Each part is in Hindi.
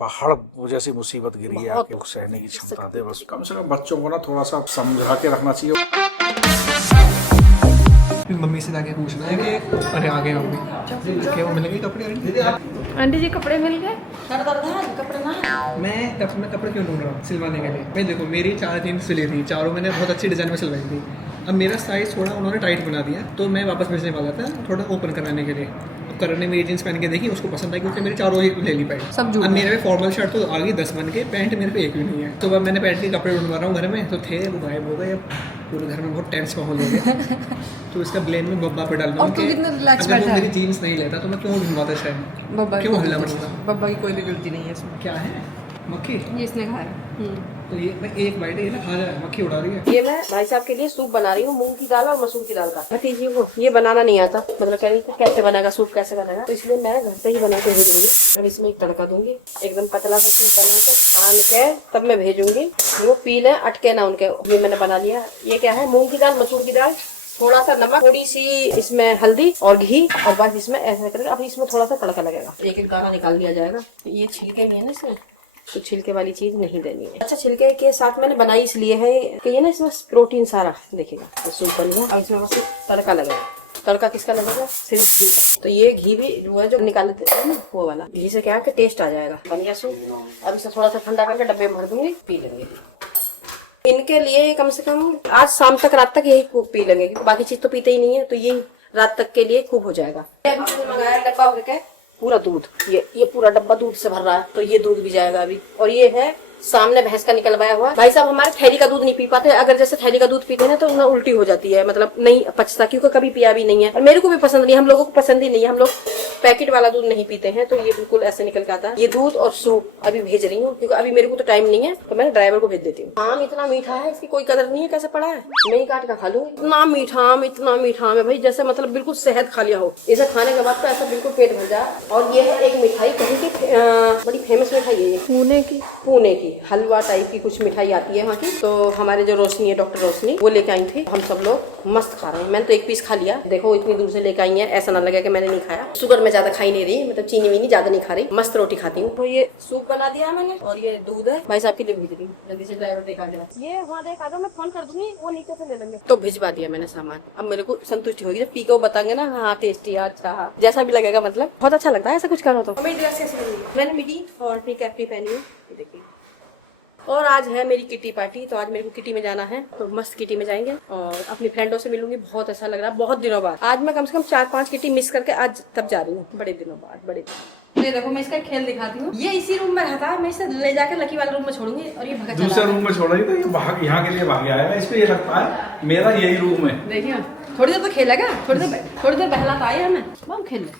पहाड़ जैसी मुसीबत गिरी है आपको सहने की क्षमता दे। बस कम से कम बच्चों को ना थोड़ा सा समझा के रखना चाहिए। फिर मम्मी से जाके पूछना है कि अरे आ गए मम्मी क्या वो मिलेंगे कपड़े? आंटी जी कपड़े मिल गए? कपड़े ना मैं कपड़े क्यों ढूंढ रहा हूँ सिलवाने के लिए? भाई देखो मेरी 4 जीन्स सिली थी, चारों मैंने बहुत अच्छी डिजाइन में सिलवाई थी। अब मेरा साइज थोड़ा उन्होंने टाइट बना दिया तो मैं वापस भेजने वाला था थोड़ा ओपन कराने के लिए। अब करण ने मेरी जीन्स पहन के देखी, उसको पसंद आई क्योंकि मेरी चारों ही ले ली पैंट। अब मेरे पे फॉर्मल शर्ट तो आ गई 10 बन के, पैंट मेरे पे एक भी नहीं है। तो अब मैंने पैंट के कपड़े ढूंढवा रहा हूँ घर में, तो थे वो गायब हो गए। अब पूरे घर में बहुत टेंस माहौल हो गया। तो इसका ब्लेम मैं बब्बा पे डाल दूँ कि अगर वो मेरी जीन्स नहीं लेता तो मैं क्यों ढूंढवाता इस टाइम, क्यों हल्ला मचता। बब्बा की कोई भी गलती नहीं है इसमें। क्या है मक्खी? ये इसने खाया। तो ये मैं एक बाइट ये ना खा जाए, मक्खी उड़ा रही है। ये मैं भाई साहब के लिए सूप बना रही हूँ, मूंग की दाल और मसूर की दाल का। भतीजी को ये बनाना नहीं आता, मतलब कह रही थी कैसे बनेगा सूप, कैसे बनेगा, तो इसलिए मैं घर से ही बना के भेज दूंगी। अब इसमें एक तड़का दूंगी, एकदम पतला सा सूप बनाकर छान के तब मैं भेजूंगी। वो पी ले, अटके ना उनके। ये मैंने बना लिया। ये क्या है, मूंग की दाल, मसूर की दाल, थोड़ा सा नमक, थोड़ी सी इसमें हल्दी और घी, और बस इसमें ऐसा करेगा। अब इसमें थोड़ा सा तड़का लगेगा, एक एक दाना निकाल दिया जाएगा। ये छिलके नहीं है ना इसमें, तो छिलके वाली चीज नहीं देनी है। अच्छा, छिलके के साथ मैंने बनाई इसलिए है कि ये ना इसमें प्रोटीन सारा देखिएगा। तो सूप बन गया। अब इसमें बस तड़का लगेगा। तड़का किसका लगेगा? सिर्फ घी का। तो ये घी भी वो है जो निकाल लेते हैं ना, वो वाला घी से क्या है कि टेस्ट आ जाएगा। बन गया सूप। अब इसे थोड़ा सा ठंडा करके डब्बे में भर दूंगी, पी लेंगे। इनके लिए कम से कम आज शाम तक, रात तक यही पी लेंगे, क्योंकि बाकी चीज तो पीते ही नहीं है। तो ये रात तक के लिए खूब हो जाएगा। मंगाया डब्बा भर के पूरा दूध, ये पूरा डब्बा दूध से भर रहा है, तो ये दूध भी जाएगा अभी। और ये है सामने भैंस का निकलवाया हुआ। भाई साहब हमारे थैली का दूध नहीं पी पाते। अगर जैसे थैली का दूध पीते हैं तो उन्हें उल्टी हो जाती है, मतलब नहीं पचता, क्योंकि कभी पिया भी नहीं है और मेरे को भी पसंद नहीं, हम लोगों को पसंद ही नहीं है। हम लोग पैकेट वाला दूध नहीं पीते हैं। तो ये बिल्कुल ऐसे निकल के आता है। ये दूध और सूप अभी भेज रही हूँ, क्योंकि अभी मेरे को तो टाइम नहीं है, तो मैं ड्राइवर को भेज देती हूँ। आम इतना मीठा है, इसकी कोई कदर नहीं है, कैसे पड़ा है, मैं ही काट कर खा लूँ। इतना मीठा आम, इतना मीठा आम है भाई, जैसे मतलब बिल्कुल शहद खा लिया हो। इसे खाने के बाद तो ऐसा बिल्कुल पेट भर जाए। और ये है एक मिठाई, कहीं की बड़ी फेमस मिठाई है, पुणे की हलवा टाइप की कुछ मिठाई आती है वहाँ की। तो हमारे जो रोशनी है, डॉक्टर रोशनी, वो लेके आई थी। हम सब लोग मस्त खा रहे हैं। मैंने तो एक पीस खा लिया। देखो इतनी दूर से लेके आई है, ऐसा ना लगे कि मैंने नहीं खाया। शुगर में ज्यादा खाई नहीं रही, मतलब चीनी वीनी ज्यादा नहीं खा रही, मस्त रोटी खाती हूँ। तो ये सूप बना दिया मैंने, और ये दूध है, भाई साहब के लिए भेज रही हूँ। जल्दी से ड्राइवर देखा दे, ये वहाँ देखा दो, मैं फोन कर दूंगी, वो नीचे से ले लेंगे। तो भिजवा दिया मैंने सामान। अब मेरे को संतुष्टि होगी जब पी के वो बताएंगे ना, हाँ टेस्टी, अच्छा जैसा भी लगेगा, मतलब बहुत अच्छा लगता है ऐसा कुछ करो। तो मेरी ड्रेस कैसी लगी? मैंने मिडी और अपनी कैप्री पहनी है, देखिए। और आज है मेरी किटी पार्टी, तो आज मेरे को किटी में जाना है, तो मस्त किटी में जाएंगे और अपनी फ्रेंडों से मिलूंगी। बहुत अच्छा लग रहा है, बहुत दिनों बाद। आज मैं कम से कम 4-5 किटी मिस करके आज तब जा रही हूँ, बड़े दिनों बाद, बड़े दिन। ये देखो मैं इसका खेल दिखाती हूँ। ये इसी रूम में रहता है, मैं इसे ले जाकर लकी वाले रूम में छोड़ूंगी और ये भगा चला दूसरे रूम में छोड़ा ही, तो ये भाग यहाँ के लिए भाग आया है। इसको ये लगता है मेरा यही रूम है। देखिए थोड़ी देर तो खेलेगा, थोड़ी देर बहलाता है हमें, हम खेल ले,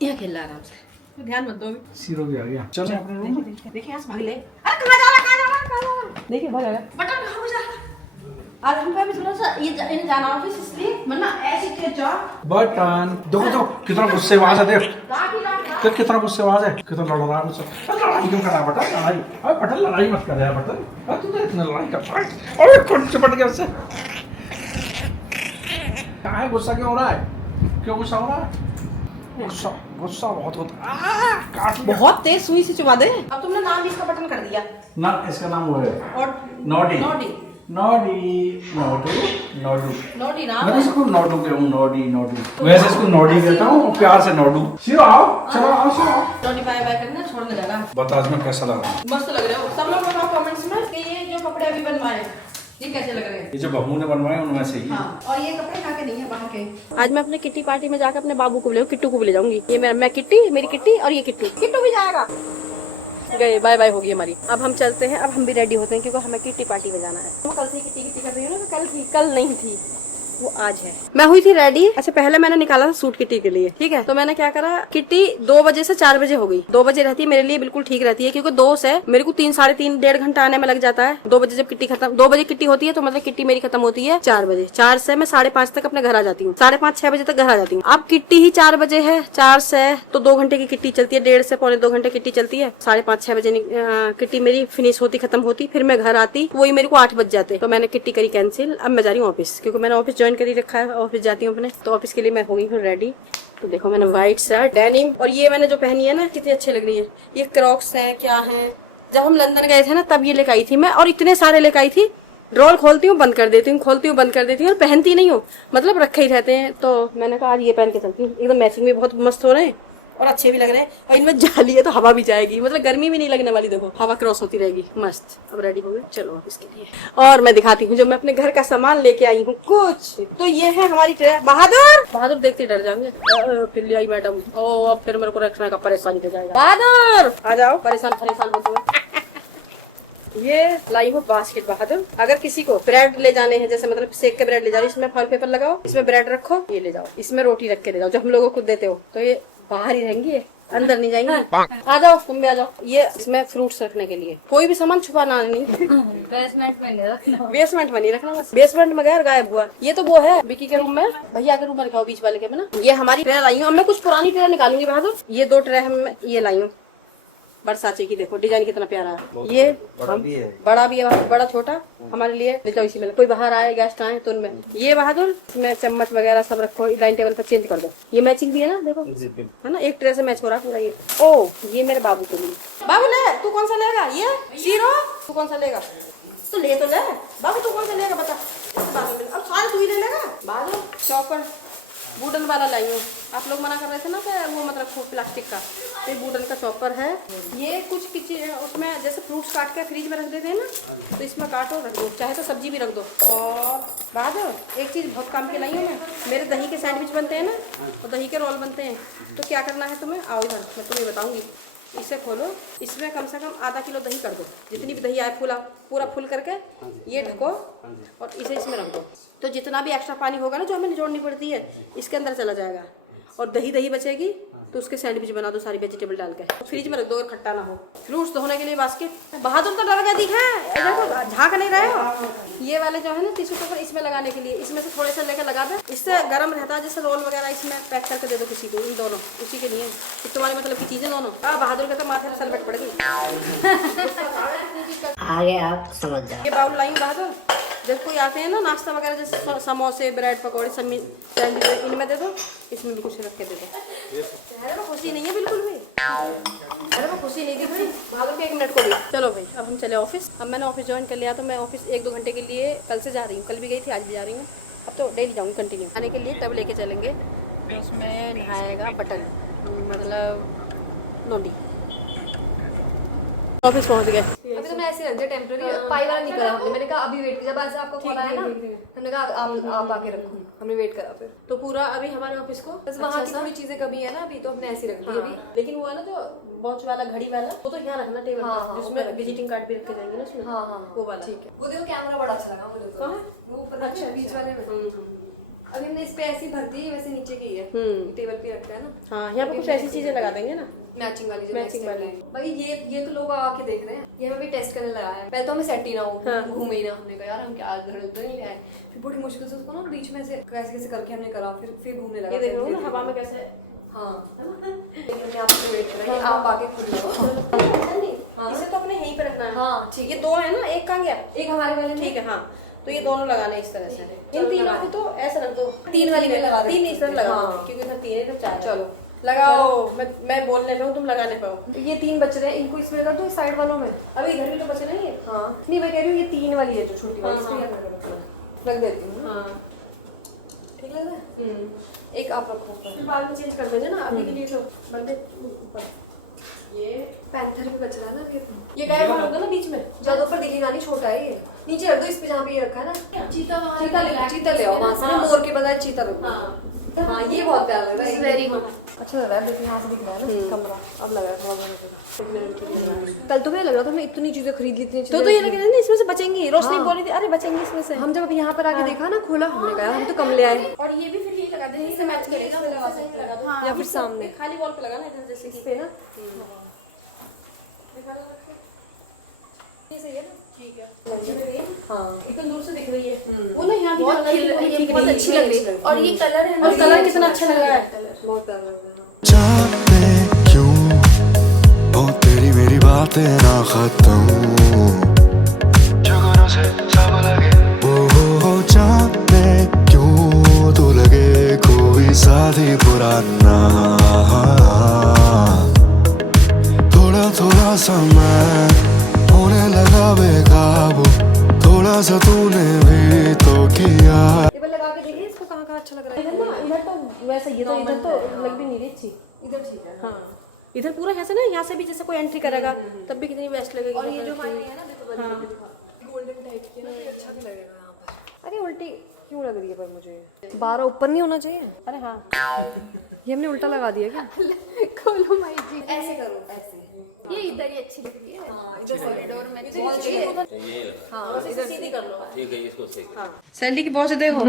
यहाँ खेल रहा है आराम से, ध्यान मत दो। सीरो भी आ गया। चलो अपने रूम में। देखिए यहाँ से भाग ले। अरे कहाँ जा रहा, कहाँ जा रहा, कहाँ जा रहा? देखिए भाग आया। बटन कहाँ हो जा रहा? आज हमको भी थोड़ा सा ये जाना ऑफिस, इसलिए वरना ऐसे तेज जा। बटन देखो कितना गुस्से आवाज है, देख कितना गुस्से आवाज है, कितना लड़ रहा है मुझसे। लड़ाई क्यों कर रहा है बटन? लड़ाई, अरे बटन लड़ाई मत कर यार बटन। अरे तू तो इतना लड़ाई करता है। अरे कौन से बट गया उससे? कहाँ है, गुस्सा क्यों हो रहा है? क्यों गुस्सा हो रहा है? गुस्सा बहुत होता है। बहुत तेज सुई से चुबा दे। अब तुमने नाम भी इसका बटन कर दिया ना, इसका नाम वो है और नोडी नोडी नाम मैं इसको नोडू कहता हूँ, नोडी। वैसे इसको नोडी कहता हूँ, प्यार से नोडू। शिव आओ, चलो आओ शिव आओ। नोडी बाय बाय करना, छोड़ने जाना। बता आज मैं कैसा लग रहा हूँ? मस्त लग रहे हो सब लोग, बताओ कमेंट्स में कि ये जो कपड़े अभी बनवाए ये कैसे लग रहे हैं। ये जो बहू ने बनवाए उनमें से ही। हाँ, और ये कपड़े कहाँ के नहीं है, बाहर के। आज मैं अपने किट्टी पार्टी में जाकर अपने बाबू को ले, किट्टू को भी ले जाऊंगी। ये मैं किट्टी, मेरी किट्टी और ये किट्टू भी जाएगा। गए, बाय बाय होगी हमारी। अब हम चलते हैं, अब हम भी रेडी होते हैं, क्योंकि हमें किट्टी पार्टी में जाना है। मैं कल से किट्टी कर रही हूँ ना, तो कल थी, कल नहीं थी, वो आज है। मैं हुई थी रेडी। अच्छा पहले मैंने निकाला था सूट किट्टी के लिए, ठीक है। तो मैंने क्या करा, किट्टी 2 बजे से 4 बजे हो गई। 2 बजे रहती है मेरे लिए, बिल्कुल ठीक रहती है, क्योंकि 2 से मेरे को 3 साढ़े 3 1.5 घंटा आने में लग जाता है। 2 बजे जब किट्टी खत्म, 2 बजे किट्टी होती है, तो मतलब किट्टी मेरी खत्म होती है 4 बजे। 4 से मैं 5:30 तक अपने घर आ जाती हूँ, 5:30-6 बजे तक घर आ जाती हूँ। अब किट्टी ही 4 बजे है, 4 से तो 2 घंटे की किट्टी चलती है, 1.5 से पौने 2 घंटे किट्टी चलती है। 5:30-6 बजे किट्टी मेरी फिनिश होती, खत्म होती, फिर मैं घर आती, वही मेरे को 8 बज जाते। तो मैंने किट्टी करी कैंसिल। अब मैं जा रही हूँ ऑफिस, क्योंकि मैंने ऑफिस ज्वाइन करी रखा है, ऑफिस जाती हूँ अपने। तो ऑफिस के लिए मैं हो गई हूँ रेडी। तो देखो मैंने व्हाइट शर्ट डेनिम, और ये मैंने जो पहनी है ना कितनी अच्छी लग रही है। ये क्रॉक्स है क्या है, जब हम लंदन गए थे ना तब ये लेकर आई थी मैं, और इतने सारे लेकर आई थी। ड्रॉल खोलती हूँ बंद कर देती हूँ, खोलती हूँ बंद कर देती हूँ, और पहनती नहीं हूँ, मतलब रखे ही रहते हैं। तो मैंने कहा आज ये पहन के चलती हूँ, एकदम मैचिंग भी बहुत मस्त हो रहे हैं और अच्छे भी लग रहे हैं, और इनमें जाली है तो हवा भी जाएगी, मतलब गर्मी भी नहीं लगने वाली। देखो हवा क्रॉस होती रहेगी, मस्त। अब रेडी हो गए, चलो अब इसके लिए। और मैं दिखाती हूँ जो मैं अपने घर का सामान लेके आई हूँ कुछ। तो ये है हमारी ट्रे। बहादुर देखते डर जाएंगे, फिर ले आई मैडम। ओ अब फिर मेरे को रखने का परेशानी हो जाएगा। बहादुर आ जाओ, परेशान होते हुए। ये लाई हूँ बास्केट बहादुर। अगर किसी को ब्रेड ले जाने हैं, जैसे मतलब सेक के ब्रेड ले जाओ, इसमें फॉइल पेपर लगाओ, इसमें ब्रेड रखो, ये ले जाओ, इसमें रोटी रख के ले जाओ, जो हम लोगों को देते हो। तो ये बाहर ही रहेंगी, अंदर नहीं जाएंगी। आ जाओ तुम भी आ जाओ। ये इसमें फ्रूट्स रखने के लिए, कोई भी सामान छुपाना नहीं। बेसमेंट में नहीं रखना, बेसमेंट में नहीं रखना, बस बेसमेंट में गया गायब हुआ। ये तो वो है विकी के रूम में, भैया के रूम में रखा बीच वाले के में ना। ये हमारी ट्रे लाई हूँ, अब मैं कुछ पुरानी ट्रे निकालूंगी बहादुर। ये 2 ट्रे हम ये लाई हूँ बरसाचे की। देखो डिजाइन कितना प्यारा है। ये बड़ा भी है, बड़ा छोटा हमारे लिए ले जाओ। इसी में कोई बाहर आए गेस्ट आए तो उनमें। ये बहादुर इसमें चम्मच वगैरह सब रखो, डाइनिंग टेबल पर चेंज कर दो। ये मैचिंग भी है ना, देखो है ना, एक ट्रे से मैच हो रहा है पूरा। ये ओ ये मेरे बाबू के लिए। बाबू ले, तू कौन सा लेगा? ये शीरो, तू कौन सा लेगा? तो ले बाबू, तू कौन सा लेगा बता। अब सारे तू ही ले लेगा। बाबू चॉपर वुडन वाला लाई हूँ। आप लोग मना कर रहे थे ना कि वो मत रखो प्लास्टिक का, तो वुडन का चॉपर है। ये कुछ उसमें जैसे फ्रूट्स काट के फ्रिज में रख देते हैं ना, तो इसमें काटो रख दो, चाहे तो सब्जी भी रख दो। और बाद एक चीज़ बहुत काम की लाई हूँ मैं, मेरे दही के सैंडविच बनते हैं ना, और दही के रोल बनते हैं। तो क्या करना है तुम्हें, आओ इधर मैं तुम्हें बताऊँगी। इसे खोलो, इसमें कम से कम आधा किलो दही कर दो, जितनी भी दही आए पूरा फुल करके ये ढको, और इसे इसमें रख दो। तो जितना भी एक्स्ट्रा पानी होगा ना जो हमें निचोड़नी पड़ती है, इसके अंदर चला जाएगा। और दही बचेगी तो उसके सैंडविच बना दो सारी वेजिटेबल डाल के, फ्रिज में रख दो अगर खट्टा ना हो। फ्रूट्स धोने के लिए बास्केट। बहादुर तो डर गया दिखा, देखो झाँक नहीं रहे हो। ये वाले जो है ना टिश्यू पेपर, इसमें लगाने के लिए, इसमें से थोड़े से लेकर लगा दे, इससे गर्म रहता है। जैसे रोल वगैरह इसमें पैक करके दे दो किसी को, इन दोनों उसी के लिए। तुम्हारे मतलब की चीजें दोनों। बहादुर के तो माथे में सलबट पड़ गई। आगे आप समझ जाओ। ये बाउल लाई बहादुर, जब कोई आते हैं ना नाश्ता वगैरह, जैसे समोसे ब्रेड पकौड़े सैंडविच, इनमें दे दो, इसमें भी कुछ रख के दे दो। चेहरे में खुशी नहीं है बिल्कुल भी, चेहरे में खुशी नहीं दिख रही बहादुर के 1 मिनट को भी। चलो भाई अब हम चले ऑफिस। अब मैंने ऑफिस ज्वाइन कर लिया, तो मैं ऑफिस 1-2 घंटे के लिए कल से जा रही हूँ। कल भी गई थी, आज भी जा रही हूँ। अब तो डेली जाऊँगी कंटिन्यू। आने के लिए तब लेके चलेंगे, तो उसमें नहाएगा बटन, मतलब लोडी। ऑफिस पहुंच गए। अभी तो मैं ऐसे रख दिया टेम्पररी, पाई वाला नहीं करा हमने। मैंने कहा अभी वेट किया, जब ऐसे आपको कॉल आया ना, हमने कहा आप आके रखो, हमने वेट करा। फिर तो पूरा अभी हमारे ऑफिस को बस वहाँ की थोड़ी चीजें कमी है ना अभी, तो हमने ऐसे रख दी अभी। लेकिन वो है ना जो वॉच वाला घड़ी वाला, वो तो यहाँ रखना टेबल पर, जिसमें विजिटिंग कार्ड भी रखे जाएंगे ना उसमें। हाँ वो वाला ठीक है। वो देखो कैमरा बड़ा अच्छा लगा मुझे। कहाँ है? वो ऊपर अच्छा बीच वाले में। अभी हमने इस पे ऐसी भरती है, वैसे नीचे की है, टेबल पे रखता है ना। हाँ यहाँ पे कुछ ऐसी चीजें लगा देंगे ना, मैचिंग वाली, मैचिंग वाली। भाई ये तो लोग आके देख रहे हैं, ये हमें भी टेस्ट करने लगा है। पहले तो हमें सेट ही ना हो, घूमे ही ना। हमने कहा यार हम क्या घड़े तो नहीं आए, फिर बड़ी मुश्किल से उसको ना बीच में से कैसे करके हमने करा, फिर घूमने लगा। ये देख रहे हो ना हवा में कैसे। हाँ लेकिन आपसे वेट कर रहे हैं, आप आगे खुद लगाओ। इसे तो अपने यहीं पे रखना है। हाँ ठीक, ये 2 है ना, एक कहाँ गया? एक हमारे वाले में। ठीक है हाँ, तो ये दोनों लगाने इस तरह से। इन तीनों को तो ऐसे रख दो, 3 वाली में लगा दो, 3 इस तरह लगा दो, हाँ। क्योंकि इधर 3 है इधर 4। चलो लगाओ, मैं बोलने पे हूँ, तुम लगाने पे हो। ये 3 बच रहे हैं, इनको इसमें कर दो साइड वालों में। अभी इधर भी तो बचे नहीं है। हाँ नहीं मैं कह रही हूँ ये 3 वाली है जो छोटी वाली, इसमें रख देती हूँ। हाँ ठीक लग रहा है। एक आप रखो ऊपर, फिर बाद में चेंज कर देंगे ना, अभी के लिए तो बंदे ऊपर। ये पैंथर भी बच रहा है ना फिर। ये गायब हो गया ना बीच में, ज्यादा ऊपर दिखेगा नहीं, छोटा है ये। नीचे रख दो इस पे जहाँ पे ये रखा है ना। चीता वहाँ चीता ले आओ वहाँ से, मोर के बजाय चीता रखो। हाँ ये बहुत प्यारा लग रहा है, वेरी गुड। अच्छा लग रहा है, देखिए यहाँ से दिख रहा है ना कमरा। अब लग रहा है थोड़ा। कल तो मुझे लग रहा था मैं इतनी चीजें खरीद ली, इतनी तो ये लगे ना इसमें से बचेंगी। रोशनी बोली थी अरे बचेंगी इसमें से। हम जब यहाँ पर आके देखा ना, खोला, हमने कहा हम तो कम ले आए। और ये भी फिर यही लगा देंगे, इससे मैच करेगा, लगा सकते लगा दो, या फिर सामने खाली वॉल पे लगाना इधर जैसे इस पे ना। ये सही है ना, ठीक है। हाँ एकदम दूर से दिख रही है वो ना, यहाँ भी बहुत बहुत अच्छी लग रही है। और ये कलर है, और कलर कितना अच्छा लग रहा है, बहुत प्यारा लग रहा है। जाने क्यों हो तेरी मेरी बातें ना खत्म, जुगनों से सब लगे वो जाने क्यों तो लगे कोई साथ दी पुराना, थोड़ा थोड़ा सा मैं होने लगा बेकाबू, थोड़ा सा तूने भी तो किया। ये बार लगा के देखिए इसको कहाँ कहाँ अच्छा लग रहा है। इधर ना, इधर तो वैसे ये तो इधर तो लग भी नहीं रही अच्छी। इधर ठीक है। हाँ इधर पूरा ऐसे ना, यहाँ से भी जैसे कोई एंट्री करेगा तब भी कितनी बेस्ट लगेगी। और ये जो हमारी है ना देखो गोल्डन टाइप की ना, ये अच्छा भी लगेगा यहाँ पर। अरे उल्टी क्यों लग रही है पर मुझे? 12 ऊपर नहीं होना चाहिए। अरे हाँ ये हमने उल्टा लगा दिया क्या? खोलो माई जी, ऐसे करो, ऐसे। ये इधर ही अच्छी लग रही है। इधर कॉरिडोर में हाँ इधर सीधी कर लो। ठीक है, इसको से सैंडी की बहुत देखो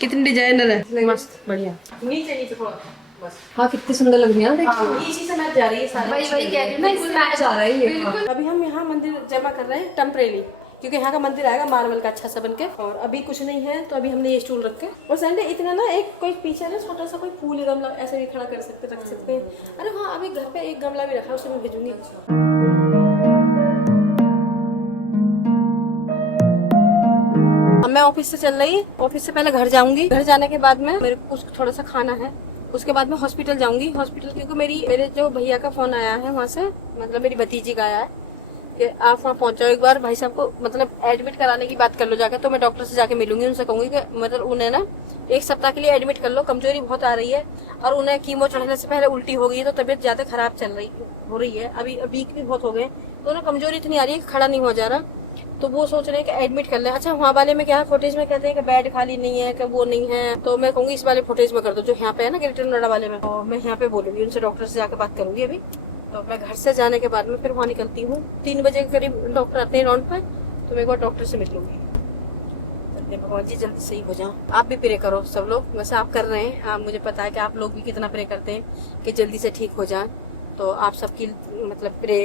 कितनी डिजाइनर है, मस्त बढ़िया। नीचे नीचे थोड़ा बस। हाँ कितनी सुंदर लग रही है ना, देखो। इसी से मैच जा रही है सारी। वही कह रही हूँ मैं, इसमें मैच आ रहा है ये। अभी हम यहाँ मंदिर जमा कर रहे हैं टेम्परेरी, क्योंकि यहाँ का मंदिर आएगा मार्बल का अच्छा सा बन के, और अभी कुछ नहीं है तो अभी हमने ये स्टूल रखे। और संडे इतना ना, एक कोई पीछे ना छोटा सा कोई फूल गमला ऐसे भी खड़ा कर सकते, रख सकते हैं। अरे हाँ अभी घर पे एक गमला भी रखा है, उसे मैं भेजूंगी। अब मैं ऑफिस से चल रही, ऑफिस से पहले घर जाऊंगी। घर जाने के बाद में मेरे को कुछ थोड़ा सा खाना है, उसके बाद मैं हॉस्पिटल जाऊंगी। हॉस्पिटल क्योंकि मेरे जो भैया का फोन आया है वहाँ से, मतलब मेरी भतीजी का आया है कि आप वहाँ पहुँच जाओ, एक बार भाई साहब को मतलब एडमिट कराने की बात कर लो जाके। तो मैं डॉक्टर से जाके मिलूंगी, उनसे कहूंगी कि मतलब उन्हें ना 1 सप्ताह के लिए एडमिट कर लो, कमजोरी बहुत आ रही है, और उन्हें कीमो चढ़ने से पहले उल्टी हो गई है, तो तबीयत ज्यादा खराब हो रही है। अभी वीक भी बहुत हो गए, तो उन्हें कमजोरी इतनी आ रही है कि खड़ा नहीं हो जा रहा, तो वो सोच रहे हैं कि एडमिट कर लें। अच्छा वहाँ वाले में क्या है, फुटेज में कहते हैं कि बेड खाली नहीं है, कि वो नहीं है, तो मैं कहूँगी इस वाले फुटेज में कर दो जो यहाँ पे है ना ग्रेटर नोएडा वाले में। तो मैं यहाँ पे बोलूंगी उनसे, डॉक्टर से जाकर बात करूंगी अभी। तो मैं घर से जाने के बाद में फिर वहाँ निकलती हूँ, 3 बजे के करीब डॉक्टर आते हैं राउंड पर, तो मैं एक बार डॉक्टर से मिल लूंगी। भगवान जी जल्दी सही हो जाओ। आप भी प्रे करो सब लोग, वैसे आप कर रहे हैं, मुझे पता है कि आप लोग भी कितना प्रे करते हैं कि जल्दी से ठीक हो जाए। तो आप सबकी मतलब प्रे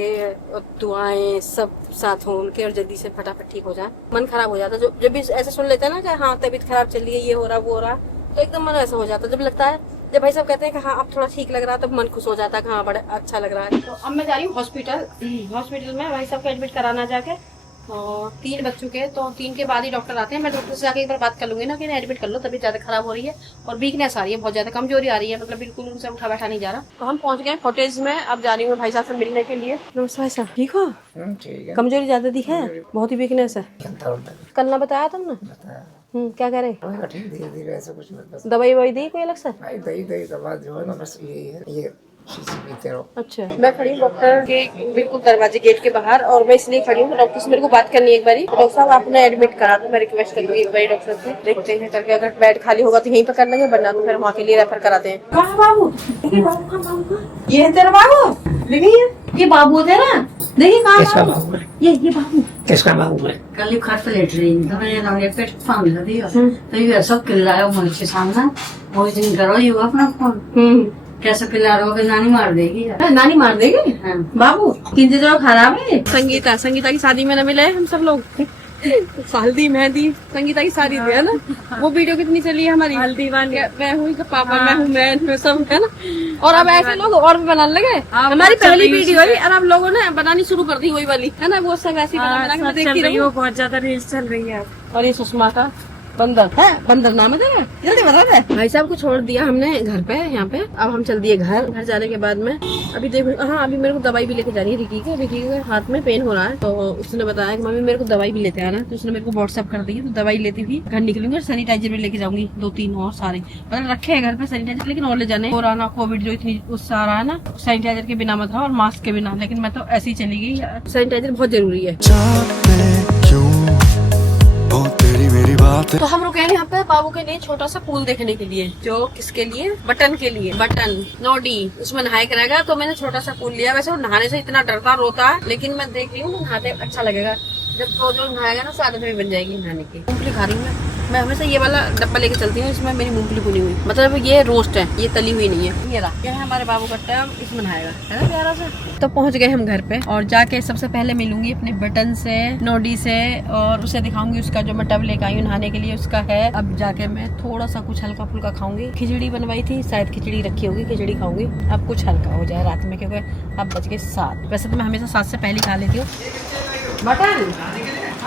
और दुआएं सब साथ हों उनके, और जल्दी से फटाफट ठीक हो जाए। मन खराब हो जाता है जब भी ऐसे सुन लेते हैं ना कि हाँ तबीयत खराब चल रही है, ये हो रहा वो हो रहा, तो एकदम मन ऐसा हो जाता है। जब लगता है, जब भाई साहब कहते हैं कि हाँ अब थोड़ा ठीक लग रहा है, तब मन खुश हो जाता है कि हाँ बड़ा अच्छा लग रहा है। तो अब मैं जा रही हूँ हॉस्पिटल में भाई साहब को एडमिट कराना जाके, और 3 बज चुके हैं, तो 3 के बाद ही डॉक्टर आते हैं। मैं डॉक्टर से जाके एक बार बात कर लूंगी ना कि एडमिट कर लो, तबीयत ज्यादा खराब हो रही है और वीकनेस आ रही है, बहुत ज्यादा कमजोरी आ रही है, मतलब बिल्कुल उनसे उठा बैठा नहीं जा रहा। तो हम पहुंच गए फुटेज में, अब जा रही हूँ भाई साहब से मिलने के लिए। नमस्ते भाई साहब, ठीक हो? ठीक है। कमजोरी ज्यादा दिखा है, बहुत ही वीकनेस है। कल ना बताया तुमने? क्या कह रहे? ठीक, धीरे धीरे ऐसा कुछ मतलब दवाई ववाई दी कोई अलग से? दही दवा जो है ना, बस यही है, ये शीशी पीते रहो। अच्छा, मैं खड़ी हूँ डॉक्टर के बिल्कुल दरवाजे गेट के बाहर, और मैं इसलिए खड़ी हूँ डॉक्टर से मेरे को बात करनी है एक बारी। डॉक्टर साहब आपने एडमिट करा दो, मैं रिक्वेस्ट करूँगी एक बारी डॉक्टर से, देखते हैं करके, अगर बेड खाली होगा तो यहीं पे कर लेंगे, वरना तो फिर वहाँ के लिए रेफर कराते हैं। कहाँ बाबू? ये है तेरा बाबू? देखिए ये बाबू तेरा, देखिए कहाँ बाबू? ये बाबू किसका बाबू है? कल ही खत लेट रही तो मैंने पेट फांग दिया, तो ये सब पिल्लाया मुझे सामने, वो दिन करो ये अपना फोन कैसे पिला रहे हो, नानी मार देगी। नानी मार देगी? हाँ। बाबू किन चीजों खराब है? संगीता की शादी में न मिले हम सब लोग। हल्दी मेहंदी संगीता की शादी थी है ना, वो वीडियो कितनी चली है हमारी, हल्दी मैं हूँ पापा, मैं हूँ मैं सब है ना। और अब ऐसे लोग और भी बनाने लगे। हमारी पहली वीडियो है और अब लोगों ने बनानी शुरू कर दी वही वाली है ना, वो सब ऐसी बना के मैं देखती रही हूँ, बहुत ज्यादा रील्स चल रही है। और ये सुषमा का बंदर है, बंदर नाम है तेरा, जल्दी बता दे। भाई साहब को छोड़ दिया हमने घर पे, यहाँ पे। अब हम चल दिए घर जाने के बाद में अभी देखो, हाँ अभी मेरे को दवाई भी लेके जानी है। रिकी के हाथ में पेन हो रहा है, तो उसने बताया कि मम्मी मेरे को दवाई भी लेते आना, तो उसने मेरे को व्हाट्सएप कर दी। तो दवाई लेती हुई घर निकलूंगी, और सैनिटाइजर भी लेके जाऊंगी 2-3 और सारे, मतलब रखे हैं घर पे सैनिटाइजर, लेकिन और ले जाने। कोरोना कोविड जो इतनी उससे आ रहा है ना, सैनिटाइजर के बिना मत रहो और मास्क के बिना, लेकिन मैं तो ऐसे ही चली गई। सैनिटाइजर बहुत जरूरी है। तो हम रुके हैं यहाँ पे बाबू के लिए छोटा सा पूल देखने के लिए, जो किसके लिए? बटन के लिए, बटन नोडी, उसमें नहाए करेगा। तो मैंने छोटा सा पूल लिया। वैसे वो नहाने से इतना डरता रोता है, लेकिन मैं देख रही हूँ नहाते अच्छा लगेगा। जब जो नहाएगा ना, आदत भी बन जाएगी नहाने की। मूंगफली खा रही हूँ मैं हमेशा ये वाला डब्बा लेके चलती हूँ, इसमें मेरी मूंगफली भुनी हुई, मतलब ये रोस्ट है, ये तली हुई नहीं है। ये रहा, ये है हमारे बाबू का टैम, इसमें नहाएगा, है ना प्यारा सा। तो पहुंच गए हम घर पे, और जाके सबसे पहले मिलूंगी अपने बटन से, नोडी से, और उसे दिखाऊंगी उसका जो मैं टब लेके आई हूँ नहाने के लिए, उसका है। अब जाके मैं थोड़ा सा कुछ हल्का फुल्का खाऊंगी। खिचड़ी बनवाई थी, शायद खिचड़ी रखी होगी, खिचड़ी खाऊंगी। अब कुछ हल्का हो जाए रात में, क्योंकि अब बज गए 7। वैसे तो मैं हमेशा 7 से पहले खा लेती हूँ। बटन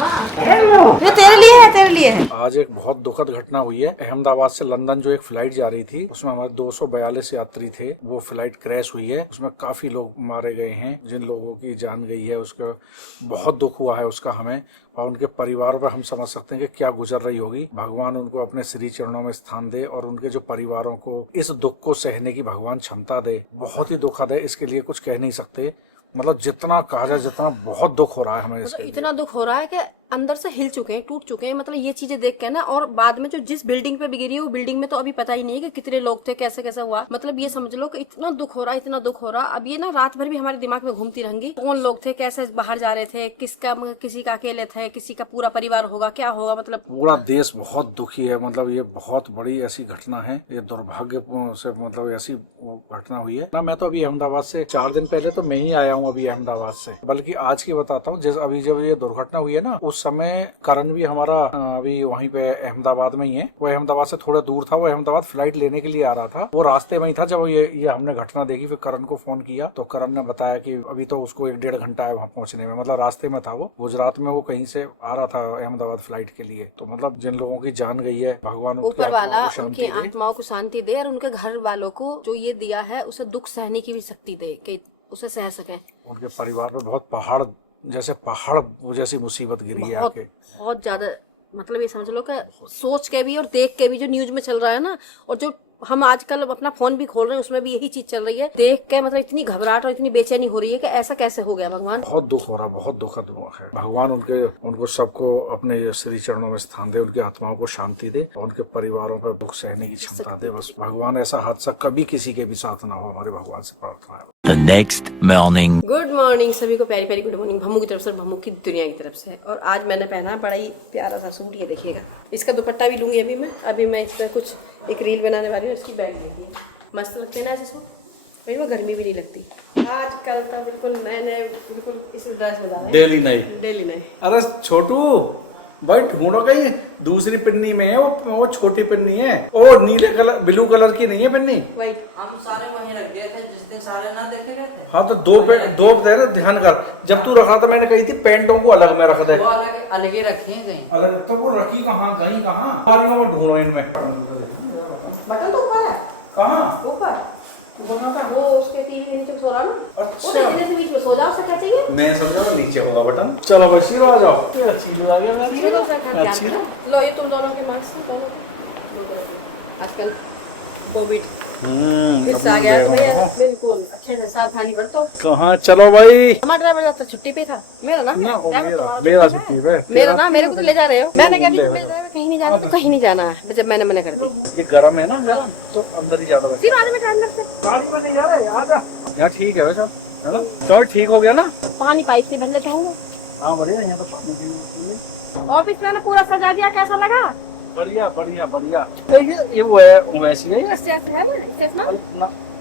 ये तेरे लिए है, तेरे लिए है। आज एक बहुत दुखद घटना हुई है। अहमदाबाद से लंदन जो एक फ्लाइट जा रही थी, उसमें हमारे 242 यात्री थे। वो फ्लाइट क्रैश हुई है, उसमें काफी लोग मारे गए हैं। जिन लोगों की जान गई है उसका बहुत दुख हुआ है उसका हमें, और उनके परिवारों पर हम समझ सकते हैं कि क्या गुजर रही होगी। भगवान उनको अपने श्री चरणों में स्थान दे और उनके जो परिवारों को इस दुख को सहने की भगवान क्षमता दे। बहुत ही दुखद है, इसके लिए कुछ कह नहीं सकते। मतलब जितना कहा जाए, जितना बहुत दुख हो रहा है हमें इसके लिए। इतना दुख हो रहा है कि अंदर से हिल चुके हैं, टूट चुके हैं। मतलब ये चीजें देख के ना, और बाद में जो जिस बिल्डिंग पे भी गिरी है वो बिल्डिंग में तो अभी पता ही नहीं है कि कितने लोग थे, कैसे कैसे हुआ। मतलब ये समझ लो कि इतना दुख हो रहा है, इतना दुख हो रहा। अब ये ना रात भर भी हमारे दिमाग में घूमती रहेंगी, कौन लोग थे, कैसे बाहर जा रहे थे, किसी का अकेले थे, किसी का पूरा परिवार होगा, क्या होगा। मतलब पूरा देश बहुत दुखी है। मतलब ये बहुत बड़ी ऐसी घटना है, ये दुर्भाग्य से मतलब ऐसी घटना हुई है ना। मैं तो अभी अहमदाबाद से 4 दिन पहले तो मैं ही आया हूँ अभी अहमदाबाद से, बल्कि आज की बताता हूँ। जैसे अभी जब ये दुर्घटना हुई है ना, उस समय करण भी हमारा अभी वहीं पे अहमदाबाद में ही है। वो अहमदाबाद से थोड़ा दूर था, वो अहमदाबाद फ्लाइट लेने के लिए आ रहा था। वो रास्ते में ही था जब ये हमने घटना देखी। फिर करण को फोन किया तो करण ने बताया कि अभी तो उसको 1-1.5 घंटा है वहाँ पहुंचने में। मतलब रास्ते में था, वो गुजरात में वो कहीं से आ रहा था अहमदाबाद फ्लाइट के लिए। तो मतलब जिन लोगों की जान गई है, भगवान ऊपर वाला उनकी आत्माओं को शांति दे और उनके घर वालों को जो ये दिया है उसे दुख सहने की भी शक्ति दे कि उसे सह सके। उनके परिवार पे बहुत पहाड़ जैसी मुसीबत गिरी है आके, बहुत ज्यादा। मतलब ये समझ लो कि सोच के भी और देख के भी जो न्यूज में चल रहा है ना, और जो हम आजकल अपना फोन भी खोल रहे हैं उसमें भी यही चीज चल रही है। देख के मतलब इतनी घबराहट और इतनी बेचैनी हो रही है कि ऐसा कैसे हो गया। भगवान बहुत दुख हो रहा, बहुत दुखद हुआ है। भगवान उनको सबको अपने श्री चरणों में स्थान दे, उनकी आत्माओं को शांति दे और उनके परिवारों पर दुख सहने की क्षमता दे। बस भगवान ऐसा हादसा कभी किसी के भी साथ ना हो, हमारे भगवान से प्रार्थना है। The next morning. Good morning सभी को, प्यारी प्यारी गुड मॉर्निंग भम्मू की तरफ से, भम्मू की दुनिया की तरफ से। और आज मैंने पहना बड़ा ही प्यारा सा सूट, ये देखिएगा। इसका दुपट्टा भी लूंगी अभी मैं इस पर कुछ एक रील बनाने वाली हूँ। इसकी बैग देखिए, मस्त लगते हैं ना ऐसे सूट, मेरे में गर्मी भी नहीं लगती। आजकल तो बिल्कुल मैंने बिल्कुल इस ड्रेस में डाला है, डेली नहीं। अरे छोटू भाई ढूंढो कहीं, दूसरी पिन्नी में है वो छोटी पिन्नी है, वो नीले कलर ब्लू कलर की नहीं है पिन्नी। वही हम सारे वहीं रख दिए थे जिस दिन सारे ना देखे गए थे। हाँ तो दो ध्यान कर, जब तू रखा था मैंने कही थी पैंटों को अलग में रख दे। वो अलग ही रखे हैं कहीं। अलग तो वो रखी कहाँ, गई कहाँ, ढूंढो इनमें। बटन तो ऊपर है, कहाँ ऊपर वो उसके टीवी के नीचे सो रहा ना। अच्छा। वो देखने से बीच में सो जाओ, उससे क्या चाहिए। मैं समझा नीचे होगा बटन। चलो भाई शीरो आ जाओ। शीरो आ गया। हीरो तो अच्छी लो, ये तुम दोनों के मार्क्स हैं, दोनों के। आजकल कोविड फिर आ गया तो भैया बिल्कुल अच्छे से सावधानी बरतो। कहाँ चलो भाई। हमारा ड्राइवर जाता छुट्टी पे था, मेरा ना मेरा छुट्टी पे, मेरे को तो ले जा रहे हो। मैंने कहा मेरे ड्राइवर कहीं नहीं जाना तो कहीं नहीं जाना है। जब मैंने मना कर दी, ये गर्म है ना, गर्म तो अंदर ही ज्यादा फिर बाद में अंदर से गाड़ी में नहीं जा रहे, आजा यहाँ ठीक है वैसा, है ना। चलो ठीक हो गया ना, पानी पाइप से भर लेते होंगे। हाँ बढ़िया, यहाँ तो पानी की ऑफिस में पूरा सजा दिया, कैसा लगा। बढ़िया। ये वो है वैसी है,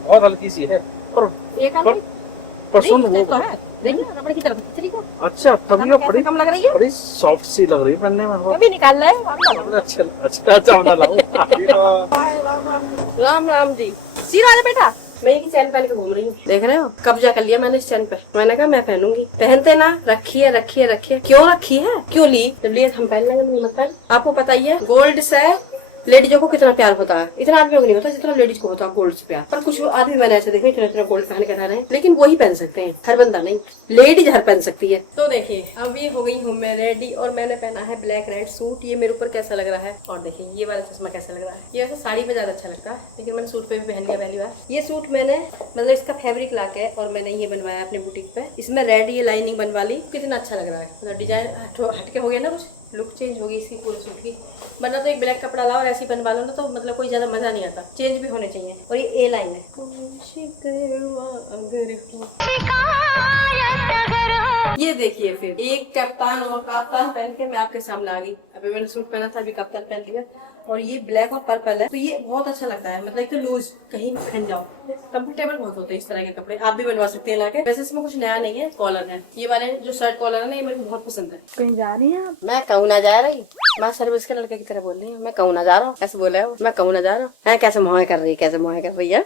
बहुत हल्की सी है पर सुन वो तो है, देखिए रबड़ की तरफ चली गया। अच्छा तभी बड़ी कम लग रही है, बड़ी सॉफ्ट सी लग रही है पहनने में। कभी निकाल रहे हैं। अच्छा बना लाऊं। राम राम जी। सीरा आजा बेटा, मैं ये चैन पहन के घूम रही हूँ, देख रहे हो। कब्जा कर लिया मैंने इस चैन पे। मैंने कहा मैं पहनूंगी। पहनते ना, रखिए। क्यों रखी है, क्यों ली, जब लिए हम पहन लेंगे। मत पहन। आपको पता ही है गोल्ड से लेडीजों को कितना प्यार होता है। इतना आदमियों को नहीं होता जितना लेडीज को होता है गोल्ड से प्यार। पर कुछ आदमी मैंने ऐसे देखे इतना गोल्ड पहन के रह रहे हैं, लेकिन वही पहन सकते हैं, हर बंदा नहीं। लेडीज हर पहन सकती है। तो देखिए अभी हो गई हूँ मैं रेडी, और मैंने पहना है ब्लैक रेड सूट। ये मेरे ऊपर कैसा लग रहा है, और देखिए ये वाला चश्मा कैसा लग रहा है। ये वैसे साड़ी में ज्यादा अच्छा लगता है, लेकिन मैंने सूट पे भी पहन लिया पहली बार। ये सूट मैंने मतलब इसका फैब्रिक ला के और मैंने ये बनवाया अपने बुटीक पे। इसमें रेड ये लाइनिंग बनवा ली। कितना अच्छा लग रहा है, मतलब डिजाइन हटके हो गया ना, कुछ लुक चेंज होगी इसकी पूरे सूट की। वरना तो एक ब्लैक कपड़ा लाओ और ऐसी बनवा लो ना, तो मतलब कोई ज्यादा मजा नहीं आता। चेंज भी होने चाहिए। और ये ए लाइन है, ये देखिए। फिर एक कप्तान और कप्तान पहन के मैं आपके सामने आ गई। अभी मैंने सूट पहना था, अभी कप्तान पहन लिया। और ये ब्लैक और पर्पल है, तो ये बहुत अच्छा लगता है। मतलब एक तो लूज, कहीं भी पहन जाओ, कंफर्टेबल बहुत होते हैं इस तरह के कपड़े। आप भी बनवा सकते हैं लाके। वैसे इसमें कुछ नया नहीं है, कॉलर है। ये वाले जो शर्ट कॉलर है ना, ये मेरे को बहुत पसंद है। कहीं जा रही हैं आप? मैं कहूँ ना जा रही, मैं सर्विस के लड़के की तरह बोल रही हूँ। मैं कहूँ ना जा रहा हूँ, ऐसे बोला है वो। मैं कहूँ ना जा रहा हूँ है, कैसे मुँह कर रही है, कैसे मुँह कर रही है।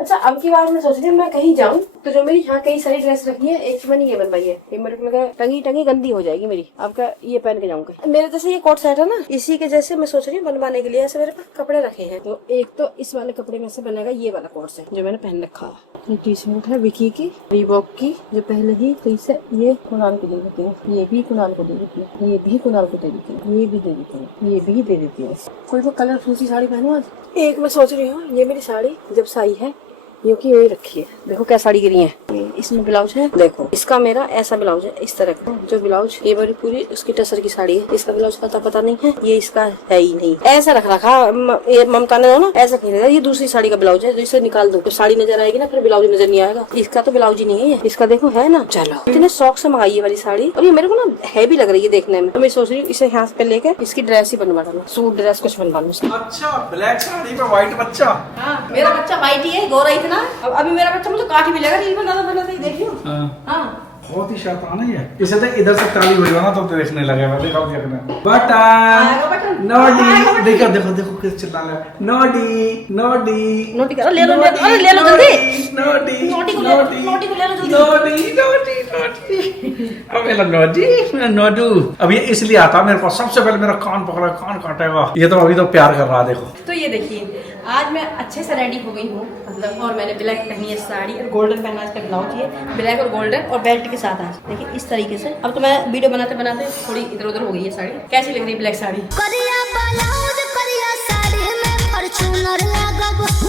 अच्छा, अब की बार मैं सोच रही हूँ मैं कहीं जाऊँ तो जो मेरी यहाँ कई सारी ड्रेस रखी है, एक मैंने ये बनवाई है, ये मेरे को लगा टंगी टंगी गंदी हो जाएगी मेरी। अब क्या ये पहन के जाऊंगा। मेरे जैसे ये कोट सेट है ना, इसी के जैसे मैं सोच रही हूँ बनवाने के लिए। ऐसे मेरे पास कपड़े रखे हैं, तो एक तो इस वाले कपड़े में से बनेगा ये वाला कोट सेट जो मैंने पहन रखा है। ये टी शर्ट है विकी की, रीबॉक की, जो पहले ही तो इसे ये कुणाल को दे देती हूँ, ये भी कुणाल को दे देती हूँ, ये भी कुणाल को दे देती हूँ, ये भी दे देती हूँ, ये भी दे देती हूँ। कोई वो कलरफुल सी साड़ी पहनूं आज। एक मैं सोच रही हूँ ये मेरी साड़ी जब साई है, ये की यही रखी है। देखो क्या साड़ी गिरी है। ये इसमें ब्लाउज है, देखो इसका मेरा ऐसा ब्लाउज है इस तरह का, जो ब्लाउज ये मेरी पूरी उसकी टसर की साड़ी है। इसका ब्लाउज का पता नहीं है, ये इसका है ही नहीं। ऐसा रख रखा ये ममता ने ना, ऐसा खेलेगा। ये दूसरी साड़ी का ब्लाउज है, जिसे निकाल दो तो साड़ी नजर आएगी ना, फिर ब्लाउज नजर नहीं आएगा। इसका तो ब्लाउज ही नहीं है, इसका देखो है ना। चलो, इतने शौक से मंगाई ये वाली साड़ी, और ये मेरे को ना है भी लग रही है देखने में। तो मैं सोच रही हूँ इसे यहाँ पे लेके इसकी ड्रेस ही बनवा डालूं, सूट ड्रेस कुछ बनवा लूं। अच्छा, ब्लैक साड़ी पे व्हाइट बच्चा। हाँ, मेरा बच्चा व्हाइट ही है, गोरा इतना। अब अभी मेरा बच्चा मुझे काट ही मिलेगा रील बनाते ही, देखियो। हाँ, बहुत ही शैतान है ये। इसे तो इधर से ताली बजवाना तो देखने लगेगा। देखो देखना बटन बटन। नोडी, देखो देखो देखो किस चिल्ला रहा है। नोडी नोडी नोटी करो, ले लो ले लो, अरे ले लो जल्दी। नोडी नोटी को ले लो, नोटी को ले लो जल्दी। नोडी नोडी नोडी अब मेरा नोडी नोडू। अब ये इसलिए आता मेरे पास, सबसे पहले मेरा कान पकड़ा, कान काटेगा। ये तो अभी तो प्यार कर रहा है, देखो। तो ये देखिए, आज मैं अच्छे से रेडी हो गई हूँ मतलब, और मैंने ब्लैक पहनी है साड़ी और गोल्डन पहना इसका ब्लाउज, ये ब्लैक और गोल्डन और बेल्ट के साथ आज देखिए इस तरीके से। अब तो मैं वीडियो बनाते बनाते थोड़ी इधर उधर हो गई है साड़ी। कैसी लग रही है ब्लैक साड़ी?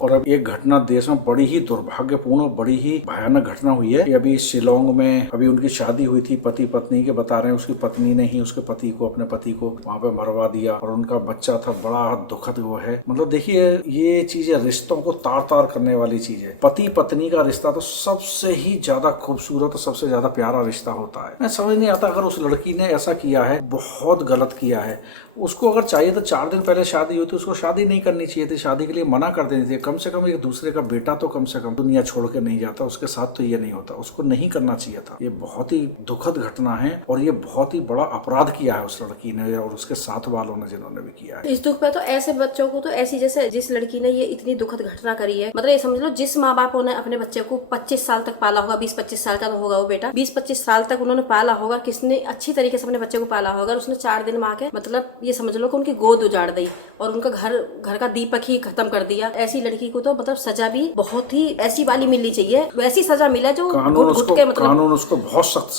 और अब एक घटना देश में बड़ी ही दुर्भाग्यपूर्ण, बड़ी ही भयानक घटना हुई है। अभी शिलोंग में अभी उनकी शादी हुई थी, पति पत्नी के, बता रहे हैं उसकी पत्नी ने ही उसके पति को, अपने पति को वहाँ पे मरवा दिया, और उनका बच्चा था। बड़ा दुखद वो है। मतलब देखिए, ये चीजें रिश्तों को तार तार करने वाली चीज है। पति पत्नी का रिश्ता तो सबसे ही ज्यादा खूबसूरत और सबसे ज्यादा प्यारा रिश्ता होता है। मैं समझ नहीं आता, अगर उस लड़की ने ऐसा किया है, बहुत गलत किया है। उसको अगर चाहिए तो 4 दिन पहले शादी हुई तो उसको शादी नहीं करनी चाहिए थी, शादी के लिए मना कर देनी चाहिए। कम से कम एक दूसरे का बेटा तो कम से कम दुनिया छोड़ के नहीं जाता, उसके साथ तो ये नहीं होता, उसको नहीं करना चाहिए था। ये बहुत ही दुखद घटना है, और ये बहुत ही बड़ा अपराध किया है उस लड़की ने और उसके साथ वालों ने, जिन्होंने भी किया है। इस दुख पे तो ऐसे बच्चों को तो ऐसी, जैसे जिस लड़की ने ये इतनी दुखद घटना करी है, मतलब ये समझ लो जिस माँ बापों ने अपने बच्चे को 25 साल तक पाला होगा, 20-25 साल का तो होगा वो बेटा, 20-25 साल तक उन्होंने पाला होगा, किसने अच्छी तरीके से अपने बच्चे को पाला होगा, उसने 4 दिन में आके मतलब ये समझ लो कि उनकी गोद उजाड़ दी और उनका घर का दीपक ही खत्म कर दिया। ऐसी लड़की को तो मतलब सजा भी बहुत ही ऐसी वाली मिलनी चाहिए, वैसी सजा मिले जो घुट के, मतलब कानून उसको बहुत सख्त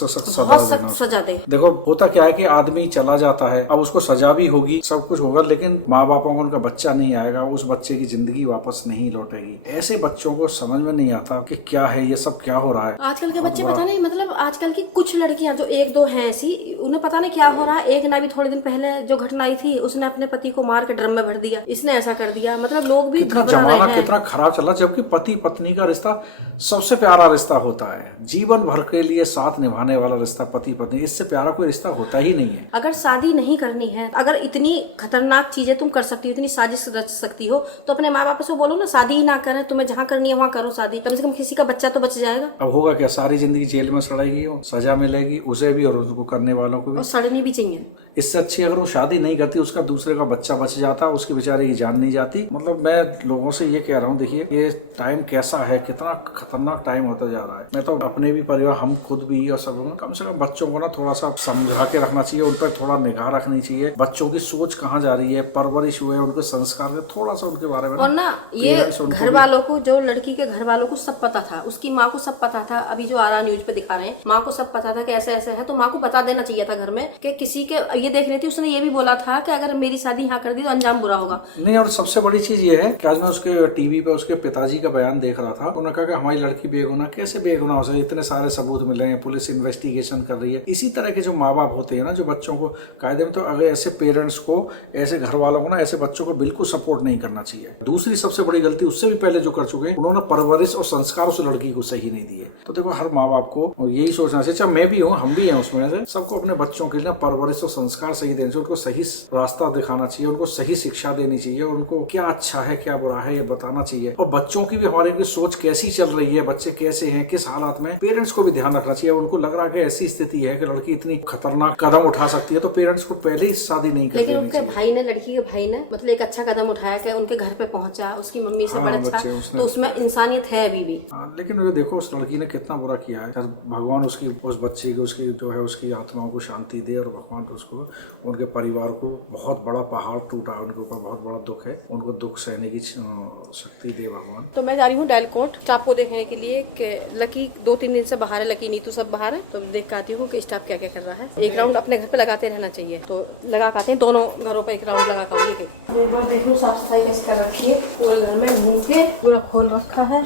सजा दे। देखो होता क्या है कि आदमी चला जाता है, अब उसको सजा भी होगी, सब कुछ होगा, लेकिन माँ बापों को उनका बच्चा नहीं आएगा, उस बच्चे की जिंदगी वापस नहीं लौटेगी। ऐसे बच्चों को समझ में नहीं आता कि क्या है ये सब, क्या हो रहा है। आजकल के बच्चे पता नहीं, मतलब आजकल की कुछ लड़कियां जो 1-2 हैं ऐसी, उन्हें पता नहीं क्या हो रहा है। एक ना भी थोड़े दिन पहले जो घटना आई थी, उसने अपने पति को मार के ड्रम में भर दिया, इसने ऐसा कर दिया। मतलब लोग भी कितना जमाना कितना खराब चला, जबकि पति पत्नी का रिश्ता सबसे प्यारा रिश्ता होता है, जीवन भर के लिए साथ निभाने वाला रिश्ता पति पत्नी, इससे प्यारा कोई रिश्ता होता ही नहीं है। अगर शादी नहीं करनी है, अगर इतनी खतरनाक चीजें तुम कर सकती हो, इतनी साजिश रच सकती हो, तो अपने माँ बाप से बोलो ना शादी ही ना करें, तुम्हें जहाँ करनी है वहाँ करो शादी, कम से कम किसी का बच्चा तो बच जाएगा। अब होगा क्या, सारी जिंदगी जेल में सड़ेगी, सजा मिलेगी उसे भी और उसको करने वालों को भी, और सड़नी भी चाहिए। इससे अच्छी अगर वो शादी नहीं करती, उसका दूसरे का बच्चा बच जाता, उसकी बेचारे की जान नहीं जाती। मतलब मैं लोगों से ये कह रहा हूँ, देखिए ये टाइम कैसा है, कितना खतरनाक टाइम होता जा रहा है। मैं तो अपने भी परिवार, हम खुद भी और सब, कम से कम बच्चों को ना थोड़ा सा समझा के रखना चाहिए, उन पर थोड़ा निगाह रखनी चाहिए। बच्चों की सोच कहाँ जा रही है, परवरिश हुए, उनके संस्कार थोड़ा सा उनके बारे में, और ना ये घर वालों को, जो लड़की के घर वालों को सब पता था, उसकी माँ को सब पता था। अभी जो आ रहा न्यूज पे दिखा रहे हैं, माँ को सब पता था कि ऐसे ऐसे है, तो माँ को बता देना चाहिए था घर में कि किसी के, ये देख रही थी, उसने ये भी बोला था कि अगर मेरी शादी यहाँ कर दी तो अंजाम बुरा होगा। नहीं, और सबसे बड़ी चीज ये है कि आज मैं उसके टीवी पे उसके पिताजी का बयान देख रहा था, उन्होंने कहा कि हमारी लड़की बेगुनाह, कैसे बेगुनाह हो सकती, इतने सारे सबूत मिल रहे हैं, पुलिस इन्वेस्टिगेशन कर रही है। इसी तरह के जो माँ बाप होते हैं ना, जो बच्चों को कायदे में, तो अगर ऐसे पेरेंट्स को, ऐसे घर वालों को ना, ऐसे बच्चों को बिल्कुल सपोर्ट नहीं करना चाहिए। दूसरी सबसे बड़ी गलती उससे भी पहले जो कर चुके हैं, उन्होंने परवरिश और संस्कार उस लड़की को सही नहीं दिए। तो देखो हर माँ बाप को यही सोचना चाहिए, चाहे मैं भी हूँ, हम भी हैं उसमें से, सबको अपने बच्चों के लिए परवरिश और संस्कार सही देना चाहिए, उनको सही रास्ता दिखाना चाहिए, उनको सही शिक्षा देनी चाहिए, उनको क्या अच्छा है क्या बुरा है ये बताना चाहिए। और बच्चों की भी हमारे की सोच कैसी चल रही है, बच्चे कैसे हैं, किस हालात में, पेरेंट्स को भी ध्यान रखना चाहिए। उनको लग रहा है कि ऐसी स्थिति है कि लड़की इतनी खतरनाक कदम उठा सकती है, तो पेरेंट्स को पहले ही शादी नहीं करनी लेकिन चाहिए। उनके भाई ने, लड़की के भाई ने मतलब एक अच्छा कदम उठाया कि उनके घर पे पहुंचा, उसकी मम्मी से बड़ा अच्छा, तो उसमें इंसानियत है अभी भी। लेकिन ये देखो उस लड़की ने कितना बुरा किया है। भगवान उसकी, उस बच्चे की, उसकी जो है उसकी आत्माओं को शांति दे, और भगवान उसको, उनके परिवार को बहुत बड़ा पहाड़ टूटा उनके ऊपर, बहुत बड़ा दुख है, उनको दुख सहने की शक्ति दे भगवान। तो मैं जा रही हूँ डायलकोट स्टाफ को देखने के लिए कि लकी 2-3 दिन से बाहर है, लकी नीतू सब बाहर है, तो देख के आती हूँ कि स्टाफ क्या क्या कर रहा है। एक राउंड अपने घर पे लगाते रहना चाहिए, तो लगा के आते हैं, दोनों घरों पे एक राउंड लगा कर। एक बार देख लूँ साफ सफाई कैसे कर रखी है, पूरे घर में घूम के पूरा खोल रखा है।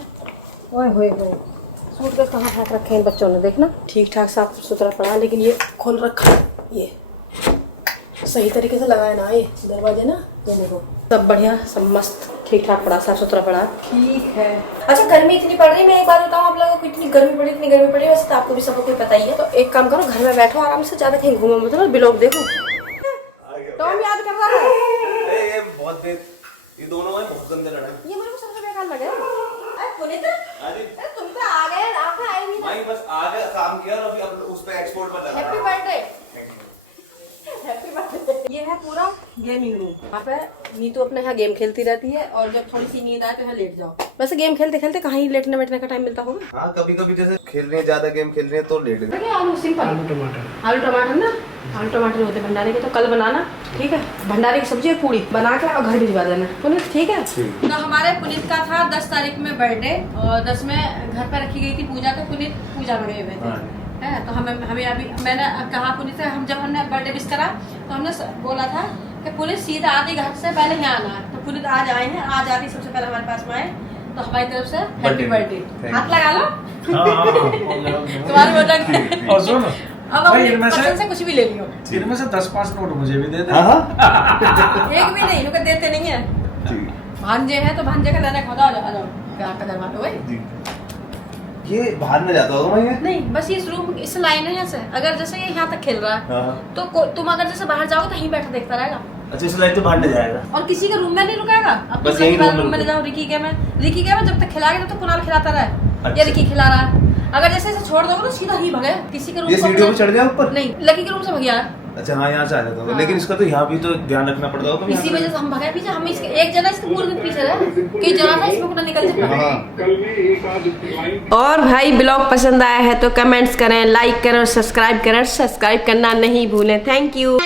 ओए होए होए, सूट केस कहाँ फेंक रखे हैं बच्चों ने, देखना ठीक ठाक साफ सुथरा पड़ा, लेकिन ये खोल रखा है, ये सही तरीके से लगाया ना, ये दरवाजे ना, ये देखो सब बढ़िया, सब मस्त ठीक ठाक पड़ा, साफ सुथरा पड़ा, ठीक है। अच्छा गर्मी इतनी पड़ रही है, मैं एक बात बताऊँ आप लोगों को, इतनी गर्मी पड़ी, इतनी गर्मी पड़ी, वैसे तो आपको भी सबको कोई पता ही है। तो एक काम करो, घर में बैठो आराम से, ज्यादा कहीं घूमो मत, ब्लॉग देखो। टॉम याद कर रहा है, ये बहुत ये दोनों है बहुत गंदे लड़ाई, ये मेरे को सबसे बेकार लगा। अरे पुनीत, अरे तुम तो आ गए, आप आए भी नहीं, बस आ गया, काम किया और अभी उस पे एक्सपोर्ट पर लगा। Happy birthday, happy birthday. ये है पूरा गेमिंग रूम, वहाँ पे नीतू अपने यहाँ गेम खेलती रहती है, और जब थोड़ी सी नींद आए तो यहाँ लेट जाओ। वैसे गेम खेलते खेलते कहाँ ही लेटने बैठने का टाइम मिलता होगा। हाँ कभी कभी जैसे खेल रहे हैं, ज्यादा गेम खेल रहे हैं तो लेट गए। आलू सिंपल, आलू टमाटर ना, आलू टमाटर होते भंडारे के, तो कल बनाना, ठीक है। भंडारे की सब्जी और पूरी बना के और घर भिजवा देना पुनीत, ठीक है। तो हमारे पुनीत का था 10 तारीख में बर्थडे, और 10 में घर पर रखी गई थी पूजा, तो पुनीत पूजा में गए हुए थे, है। तो हमें अभी मैंने कहा पुनीत से, हमने बर्थडे विश करा, तो हमने बोला था कि पुनीत सीधा आधी घर से पहले यहाँ आना है, तो पुनीत आज आए हैं, आज आती सबसे पहले हमारे पास में आए, तो हमारी तरफ से हैप्पी बर्थडे, हाथ लगा लो। तुम्हारी वजह और सुन, अब इनमें से कुछ भी ले लियो, इनमें से 10-5 नोट मुझे भी दे दे। एक भी नहीं, लोग देते नहीं है। भांजे है तो भांजे का लेना खोदा, आ जाओ प्यार का दरवाजा भाई। ये बाहर में जाता होगा मैं नहीं, बस ये रूम इस लाइन है ऐसे, अगर जैसे ये यहाँ तक खेल रहा है, तो तुम अगर जैसे बाहर जाओगे तो यहीं बैठा देखता रहेगा। अच्छा इस लाइन तो बाहर नहीं जाएगा, और किसी के रूम में नहीं रुकेगा। अब बस तो यही रूम में ले जाओ, रिकी के में जब तक खिलाएगा तब तक कुणाल खिलाता रहे, या रिकी खिला रहा है। अगर जैसे ऐसे छोड़ दोगे तो सीधा ही भगे किसी के रूम। ये सीढ़ियों पे चढ़ गया ऊपर? नहीं, लकी के रूम से भगिया। अच्छा हाँ, यहाँ से आ जाता होगा, लेकिन इसका तो यहाँ भी तो ध्यान रखना पड़ता होगा। इसी वजह से हम भगे पीछे, हम इसके एक जना इसके पूरे दिन पीछे रहे कि जना था इसमें कुछ निकल जाए। और भाई ब्लॉग पसंद आया है तो कमेंट्स करें, लाइक करें और सब्सक्राइब करें, सब्सक्राइब करना नहीं भूलें। Thank you.